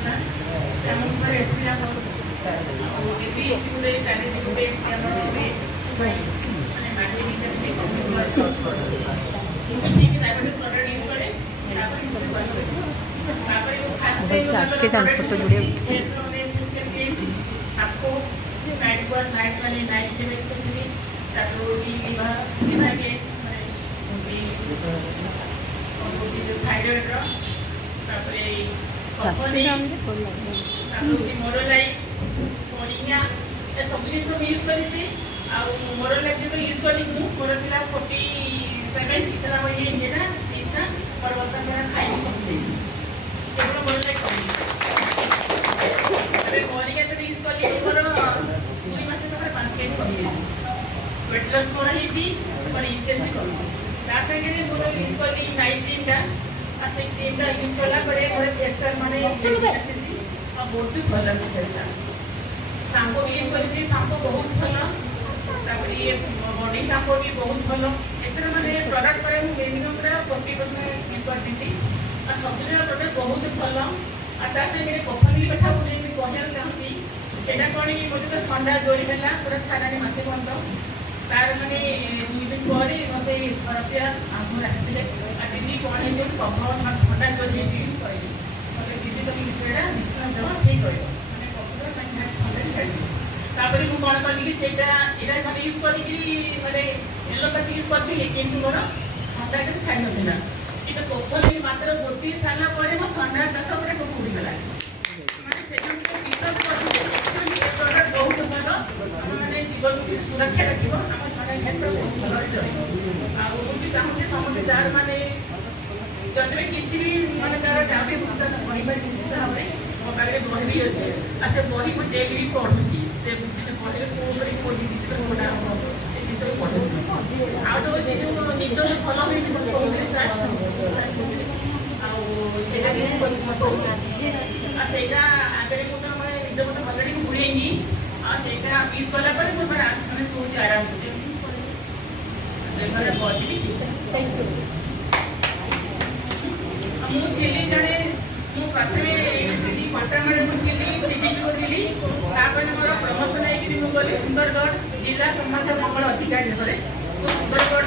କଥା ସେ ଆମ ଉପରେ ଏସ୍ପି ଆମର ଯଦି ଗୋଟେ ଚାଲିଛି ଗୋଟେ ଆମର ମାନେ ମାଟି ନିଜେ କିନ୍ତୁ ଠିକ୍ ତାପରେ ପ୍ରଡକ୍ଟ ୟୁଜ୍ କରେ ତାପରେ କିଛି କରିବେ ତାପରେ आपको नाइट वन नाइट वाले नाइट के बेस पर भी ताकि जी विभागे जी जो थायराइड रो तापरे कंपनी तापरे मोरलाई मोरिया ए सब जिन यूज करी आ मोरलाई जो यूज करी मोर पिला 47 इतना हो ये ना इसना और बोलता मेरा खाई सब देती केवल मोरलाई कम अरे मोरिया तो यूज करी मोर 2 मास में 5 केजी कम गई वेट लॉस मोर ही और इंचेस कम ता संगे मोर यूज करी नाइट क्रीम टा आ से क्रीम टा यूज कला पड़े मोर केसर माने आसी आ बहुत भल लगता शैम्पू यूज करी शैम्पू बहुत भल तापर ये बॉडी शैम्पू भी बहुत भल एतर माने प्रोडक्ट पर मिनिमम पूरा 40% यूज कर दीची आ सब प्रोडक्ट बहुत भल आ ता संगे कफनी कथा बोले भी कहल चाहती सेटा कोनी मोते तो ठंडा जोरी हैला पूरा छानानी मासे बंद तार माने इवन करे मसे रुपया आमर आसीले आ दीदी कोन हे जे कफ ठंडा जोरी हे जी कहली मते दीदी तो इसमेडा निश्चय देवा ठीक होय माने कफ संख्या ठंडा छाडी तापर मु कोन करली कि सेटा एटा माने यूज करी कि माने एलोपैथी यूज करथि किंतु मोर ठंडा के छाडी नथिला इटा कफनी मात्र गोटी साला परे म ठंडा दस परे को उड़ी गला माने सेटा को विश्वास करथि प्रोडक्ट बहुत भल माने जीवन की सुरक्षा रखिबो हम ठंडा क्षेत्र बहुत भल रही आ वो भी चाहूँ समझे जार माने जदि किसी भी माने तार डाबे पुस्तक पढ़िबा किसी भाबरे मो पाखे बही भी अच्छे आ से बही को डेली भी पढ़ुची से बही को ऊपर को डिजिटल कोडा ए डिजिटल पढ़ु आ तो जे जो निद भल होई को कहले सर आ सेटा भी आ सेटा आगे को तो मैं निद मत भलडी को भूलेंगी आ सेटा यूज कला पर मोर माने सोच आराम से मेरा बॉडी थैंक यू मु थिली जणे मु प्रथमे एठी पटनारे मु थिली सिटी को थिली तापर मोर प्रमोशन आइ कि मु गली सुंदरगढ़ जिला समाचार मंगल अधिकारी हेबरे सुंदरगढ़